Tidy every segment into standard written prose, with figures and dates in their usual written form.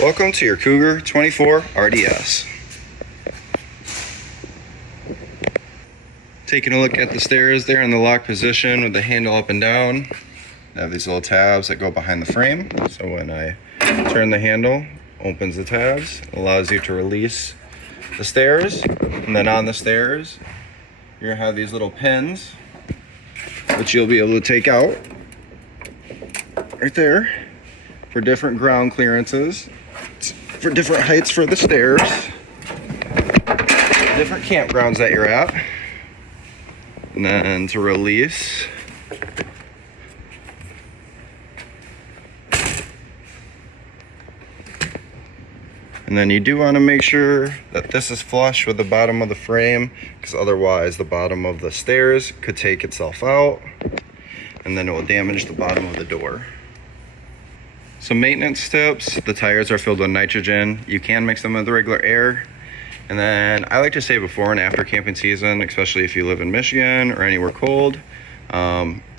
Welcome to your Cougar 24RDS. Taking a look at the stairs there in the lock position with the handle up and down. I have these little tabs that go behind the frame. So when I turn the handle, opens the tabs, allows you to release the stairs. And then on the stairs, you're gonna have these little pins, which you'll be able to take out right there for different ground clearances, for different heights for the stairs, different campgrounds that you're at. And then to release, and then you do want to make sure that this is flush with the bottom of the frame, because otherwise the bottom of the stairs could take itself out and then it will damage the bottom of the door. Some maintenance tips: the tires are filled with nitrogen. You can mix them with regular air. And then I like to say before and after camping season, especially if you live in Michigan or anywhere cold,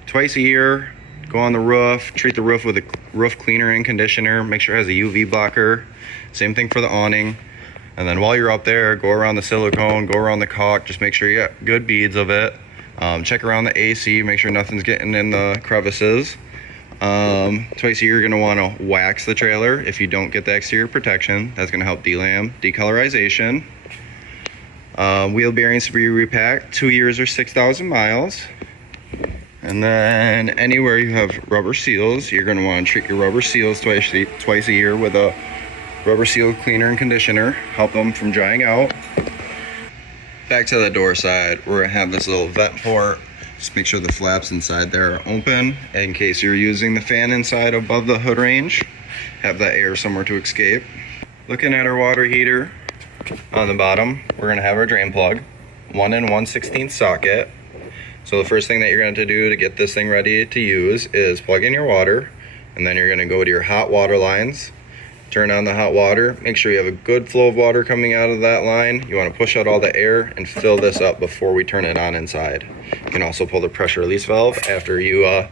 twice a year, go on the roof, treat the roof with a roof cleaner and conditioner, make sure it has a UV blocker. Same thing for the awning. And then while you're up there, go around the silicone, go around the caulk, just make sure you got good beads of it. Check around the AC, make sure nothing's getting in the crevices. Twice a year, you're going to want to wax the trailer if you don't get the exterior protection. That's going to help delam, decolorization. Wheel bearings to be repacked, 2 years or 6,000 miles. And then anywhere you have rubber seals, you're going to want to treat your rubber seals twice a year with a rubber seal cleaner and conditioner, help them from drying out. Back to the door side, we're going to have this little vent port. Just make sure the flaps inside there are open in case you're using the fan inside above the hood range. Have that air somewhere to escape. Looking at our water heater, on the bottom, we're going to have our drain plug, 1 1/16 socket. So the first thing that you're going to do to get this thing ready to use is plug in your water, and then you're going to go to your hot water lines, turn on the hot water, make sure you have a good flow of water coming out of that line. You want to push out all the air and fill this up before we turn it on inside. You can also pull the pressure release valve after you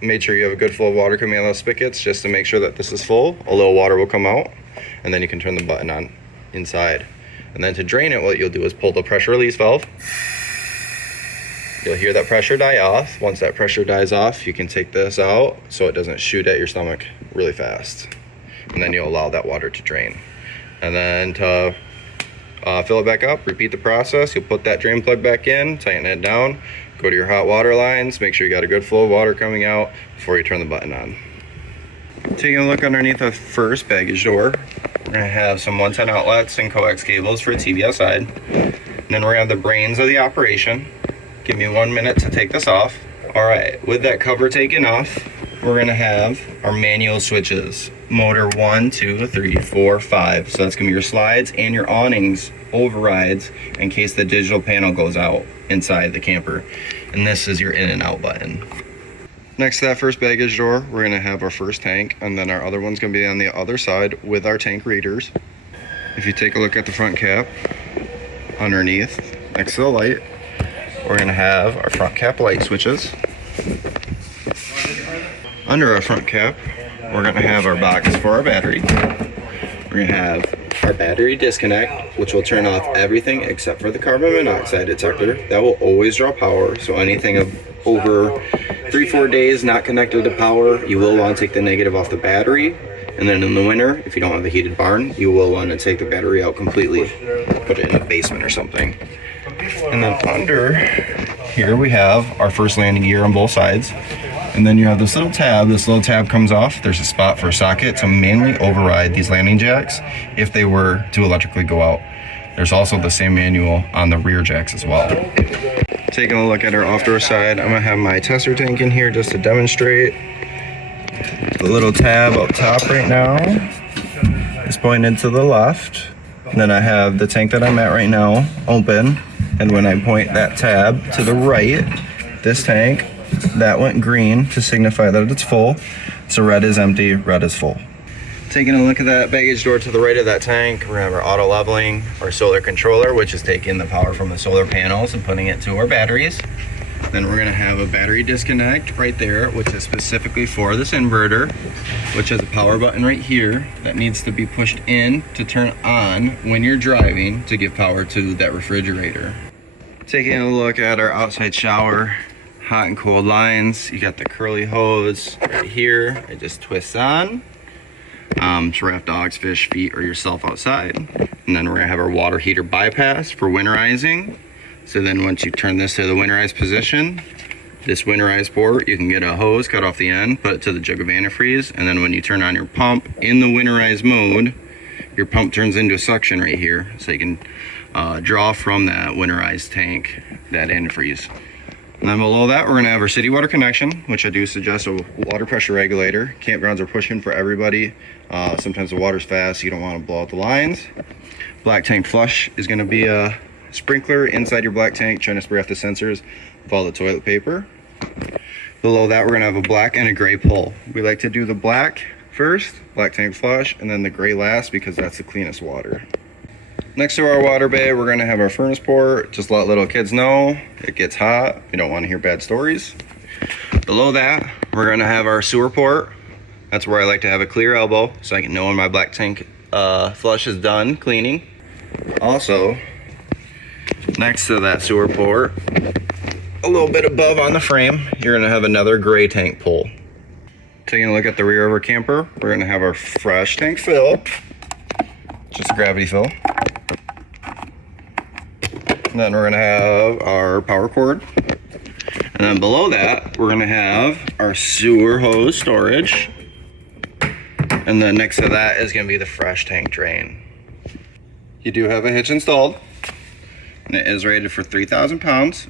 made sure you have a good flow of water coming out of those spigots, just to make sure that this is full. A little water will come out, and then you can turn the button on inside. And then to drain it, what you'll do is pull the pressure release valve. You'll hear that pressure die off. Once that pressure dies off, you can take this out so it doesn't shoot at your stomach really fast. And then you'll allow that water to drain. And then to fill it back up, repeat the process. You'll put that drain plug back in, tighten it down, go to your hot water lines, make sure you got a good flow of water coming out before you turn the button on. Taking a look underneath the first baggage door, we're going to have some 110 outlets and coax cables for TBS side. And then we're going to have the brains of the operation. Give me 1 minute to take this off. Alright, with that cover taken off, we're going to have our manual switches. Motor 1, 2, 3, 4, 5. So that's going to be your slides and your awnings overrides in case the digital panel goes out inside the camper. And this is your in and out button. Next to that first baggage door, we're going to have our first tank, and then our other one's going to be on the other side with our tank readers. If you take a look at the front cap, underneath, next to the light, we're going to have our front cap light switches. Under our front cap, we're going to have our box for our battery. We're going to have our battery disconnect, which will turn off everything except for the carbon monoxide detector. That will always draw power, so anything over 3-4 days not connected to power, you will want to take the negative off the battery. And then in the winter, if you don't have a heated barn, you will want to take the battery out completely, put it in a basement or something. And then under here we have our first landing gear on both sides. And then you have this little tab. This little tab comes off. There's a spot for a socket to manually override these landing jacks if they were to electrically go out. There's also the same manual on the rear jacks as well. Taking a look at our off-door side, I'm going to have my tester tank in here just to demonstrate. The little tab up top right now is pointed to the left. And then I have the tank that I'm at right now open. And when I point that tab to the right, this tank, that went green to signify that it's full. So red is empty, red is full. Taking a look at that baggage door to the right of that tank, we're gonna have our auto leveling, our solar controller, which is taking the power from the solar panels and putting it to our batteries. Then we're gonna have a battery disconnect right there, which is specifically for this inverter, which has a power button right here that needs to be pushed in to turn on when you're driving to give power to that refrigerator. Taking a look at our outside shower, hot and cold lines. You got the curly hose right here. It just twists on to wrap dogs, fish, feet, or yourself outside. And then we're gonna have our water heater bypass for winterizing. So then once you turn this to the winterized position, this winterized port, you can get a hose, cut off the end, put it to the jug of antifreeze, and then when you turn on your pump in the winterized mode, your pump turns into a suction right here, so you can draw from that winterized tank that antifreeze. And then below that, we're gonna have our city water connection, which I do suggest a water pressure regulator. Campgrounds are pushing for everybody. Sometimes the water's fast, you don't wanna blow out the lines. Black tank flush is gonna be a sprinkler inside your black tank, trying to spray off the sensors with all the toilet paper. Below that, we're gonna have a black and a gray pole. We like to do the black first, black tank flush, and then the gray last because that's the cleanest water. Next to our water bay, we're gonna have our furnace port. Just let little kids know it gets hot. We don't wanna hear bad stories. Below that, we're gonna have our sewer port. That's where I like to have a clear elbow so I can know when my black tank flush is done cleaning. Also, next to that sewer port, a little bit above on the frame, you're gonna have another gray tank pull. Taking a look at the rear of our camper, we're gonna have our fresh tank fill, just a gravity fill. And then we're gonna have our power cord. And then below that, we're gonna have our sewer hose storage. And then next to that is gonna be the fresh tank drain. You do have a hitch installed, and it is rated for 3,000 pounds.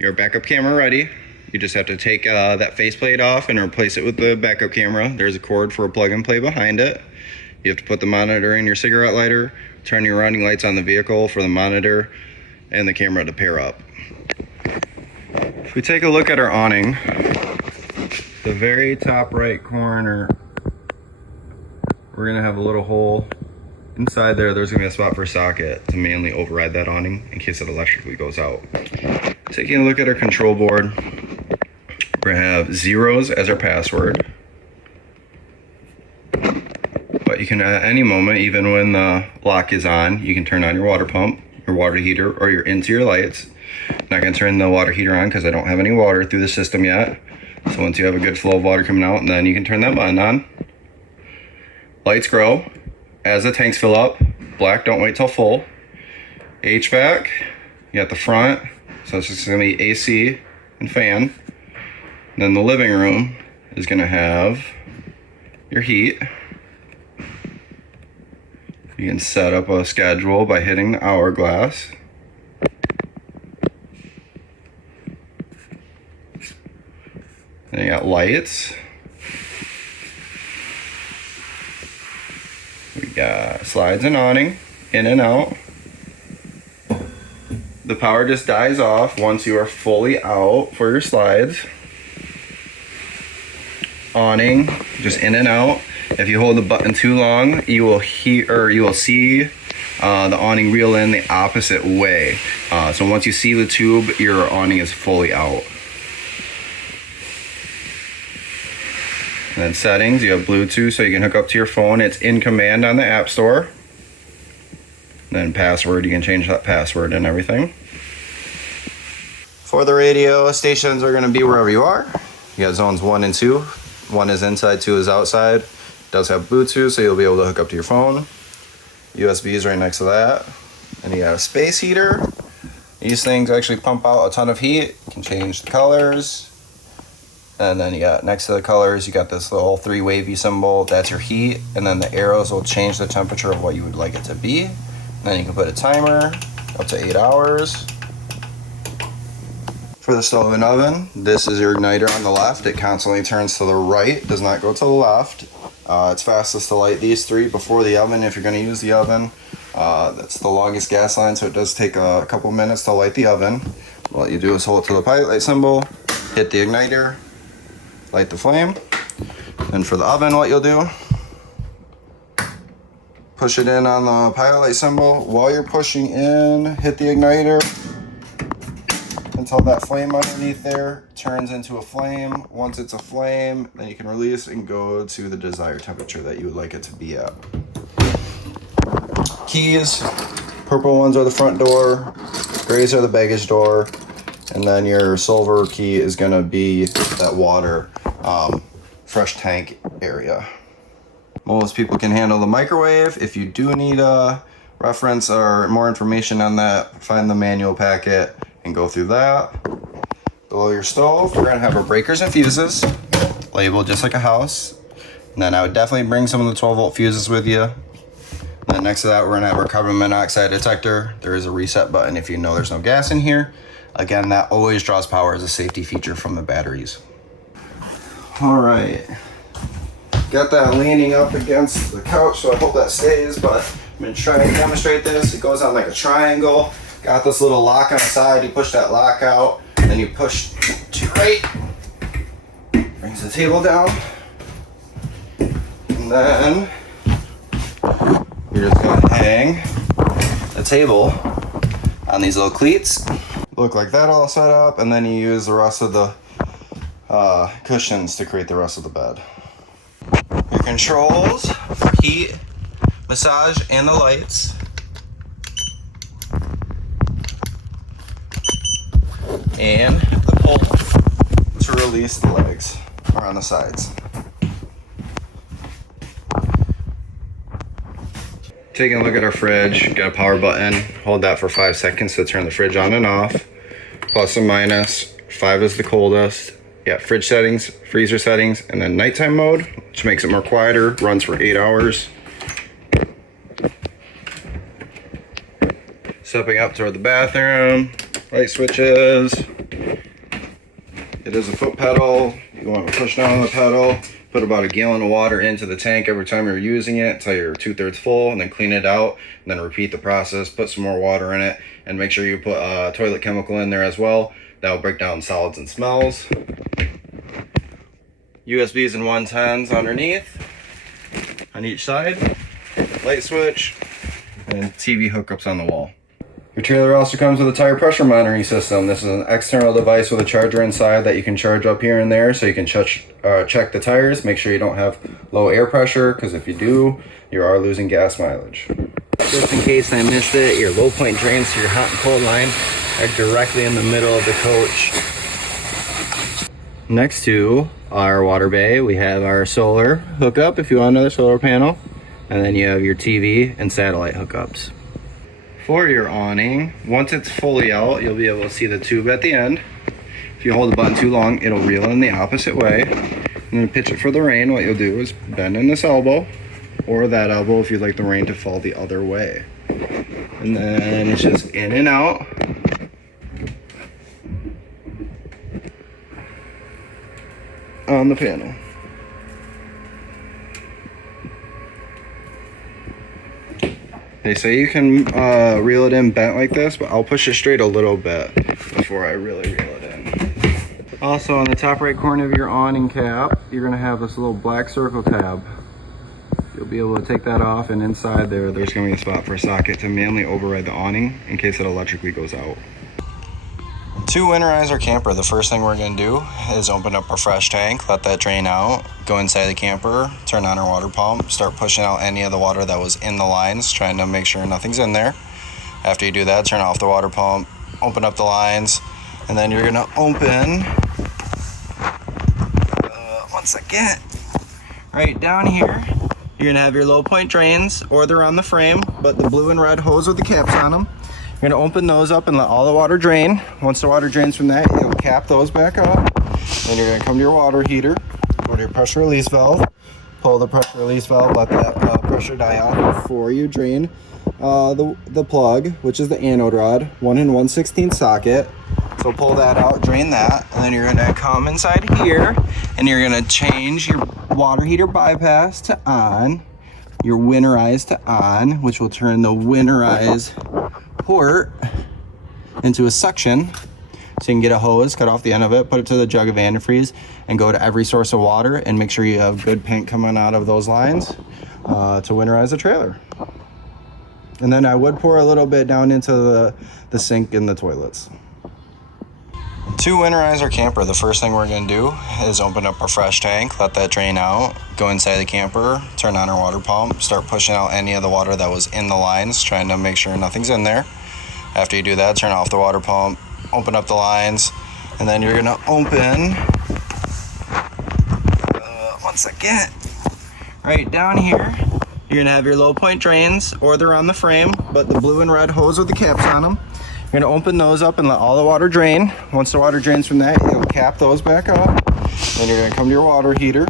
Your backup camera ready. You just have to take that faceplate off and replace it with the backup camera. There's a cord for a plug and play behind it. You have to put the monitor in your cigarette lighter, turn your running lights on the vehicle for the monitor and the camera to pair up. If we take a look at our awning, the very top right corner, we're gonna have a little hole inside there. There's gonna be a spot for a socket to manually override that awning in case it electrically goes out. Taking a look at our control board, we're gonna have zeros as our password. But you can at any moment, even when the lock is on, you can turn on your water pump, your water heater, or your interior lights. I'm not gonna turn the water heater on because I don't have any water through the system yet. So once you have a good flow of water coming out, and then you can turn that button on. Lights grow as the tanks fill up. Black, don't wait till full. HVAC, you got the front, so it's just gonna be AC and fan. And then the living room is gonna have your heat. You can set up a schedule by hitting the hourglass. Then you got lights. We got slides and awning, in and out. The power just dies off once you are fully out for your slides. Awning, just in and out. If you hold the button too long, you will hear, or you will see the awning reel in the opposite way. So once you see the tube, your awning is fully out. And then settings, you have Bluetooth so you can hook up to your phone. It's in command on the App Store. And then password, you can change that password and everything. For the radio, stations are gonna be wherever you are. You got zones 1 and 2. 1 is inside, 2 is outside. It does have Bluetooth, so you'll be able to hook up to your phone. USB is right next to that. And you got a space heater. These things actually pump out a ton of heat. You can change the colors. And then you got next to the colors, you got this little 3 wavy symbol. That's your heat. And then the arrows will change the temperature of what you would like it to be. And then you can put a timer up to 8 hours. For the stove and oven, this is your igniter on the left. It constantly turns to the right, does not go to the left. It's fastest to light these 3 before the oven if you're going to use the oven. That's the longest gas line, so it does take a couple minutes to light the oven. What you do is hold it to the pilot light symbol, hit the igniter, light the flame. And for the oven, what you'll do, Push it in on the pilot light symbol. While you're pushing in, hit the igniter until that flame underneath there turns into a flame. Once it's a flame, then you can release and go to the desired temperature that you would like it to be at. Keys, purple ones are the front door, grays are the baggage door, and then your silver key is gonna be that water fresh tank area. Most people can handle the microwave. If you do need a reference or more information on that, find the manual packet and go through that. Below your stove, we're gonna have our breakers and fuses, labeled just like a house. And then I would definitely bring some of the 12-volt fuses with you. And then next to that, we're gonna have our carbon monoxide detector. There is a reset button if you know there's no gas in here. Again, that always draws power as a safety feature from the batteries. All right. Got that leaning up against the couch, so I hope that stays, but I'm gonna try and demonstrate this. It goes on like a triangle. Got this little lock on the side. You push that lock out, then you push to your right. Brings the table down. And then you're just gonna hang the table on these little cleats. Look like that all set up, and then you use the rest of the cushions to create the rest of the bed. Your controls for heat, massage, and the lights. And the pull to release the legs around the sides. Taking a look at our fridge, got a power button. Hold that for 5 seconds to turn the fridge on and off. Plus and minus, 5 is the coldest. Yeah, fridge settings, freezer settings, and then nighttime mode, which makes it more quieter, runs for 8 hours. Stepping up toward the bathroom, light switches. It is a foot pedal. You want to push down on the pedal, put about 1 gallon of water into the tank every time you're using it until you're 2/3 full, and then clean it out, and then repeat the process, put some more water in it, and make sure you put toilet chemical in there as well. That will break down solids and smells. USBs and 110s underneath on each side, light switch, and TV hookups on the wall. Your trailer also comes with a tire pressure monitoring system. This is an external device with a charger inside that you can charge up here and there, so you can check the tires, make sure you don't have low air pressure, because if you do, you are losing gas mileage. Just in case I missed it, your low point drains to your hot and cold line are directly in the middle of the coach. Next to our water bay, we have our solar hookup if you want another solar panel, and then you have your TV and satellite hookups. For your awning, once it's fully out, you'll be able to see the tube at the end. If you hold the button too long, it'll reel in the opposite way. And then pitch it for the rain, what you'll do is bend in this elbow or that elbow if you'd like the rain to fall the other way. And then it's just in and out. On the panel. They say you can reel it in bent like this, but I'll push it straight a little bit before I really reel it in. Also on the top right corner of your awning cap, you're gonna have this little black circle tab. You'll be able to take that off, and inside there's gonna be a spot for a socket to manually override the awning in case it electrically goes out. To winterize our camper, the first thing we're going to do is open up our fresh tank, let that drain out, go inside the camper, turn on our water pump, start pushing out any of the water that was in the lines, trying to make sure nothing's in there. After you do that, turn off the water pump, open up the lines, and then you're going to open, one second, right down here. You're going to have your low point drains, or they're on the frame, but the blue and red hose with the caps on them. You're gonna open those up and let all the water drain. Once the water drains from that, you'll cap those back up. Then you're gonna come to your water heater, go to your pressure release valve, pull the pressure release valve, let that pressure die off before you drain the plug, which is the anode rod, 1 1/16 socket. So pull that out, drain that, and then you're gonna come inside here and you're gonna change your water heater bypass to on, your winterize to on, which will turn the winterize port into a suction, so you can get a hose, cut off the end of it, put it to the jug of antifreeze, and go to every source of water and make sure you have good paint coming out of those lines to winterize the trailer. And then I would pour a little bit down into the sink and the toilets. To winterize our camper, the first thing we're going to do is open up our fresh tank, let that drain out, go inside the camper, turn on our water pump, start pushing out any of the water that was in the lines, trying to make sure nothing's in there. After you do that, turn off the water pump, open up the lines, and then you're going to open, one second, right down here. You're going to have your low point drains, or they're on the frame, but the blue and red hose with the caps on them. You're gonna open those up and let all the water drain. Once the water drains from that, you'll cap those back up. Then you're gonna come to your water heater,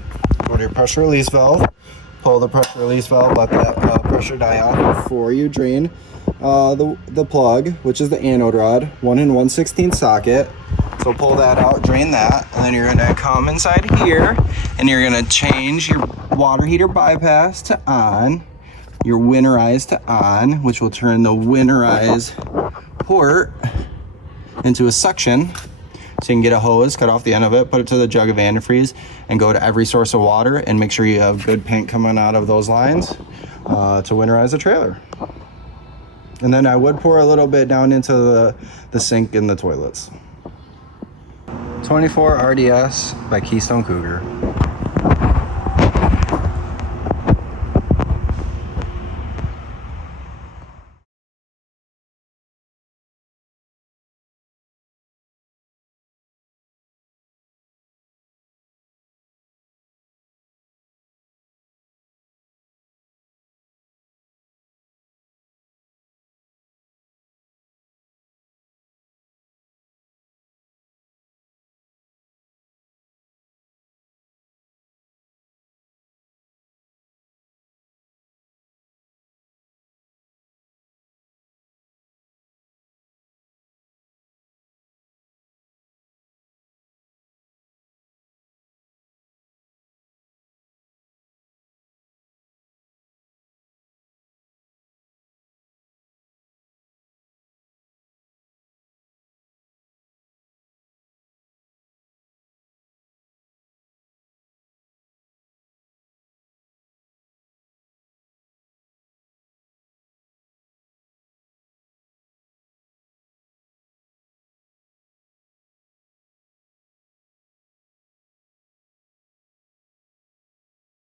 go to your pressure release valve, pull the pressure release valve, let that pressure die off before you drain the plug, which is the anode rod, 1 1/16 socket. So pull that out, drain that, and then you're gonna come inside here and you're gonna change your water heater bypass to on, your winterize to on, which will turn the winterize port into a suction, so you can get a hose, cut off the end of it, put it to the jug of antifreeze, and go to every source of water and make sure you have good paint coming out of those lines to winterize the trailer. And then I would pour a little bit down into the sink and the toilets. 24RDS by Keystone Cougar.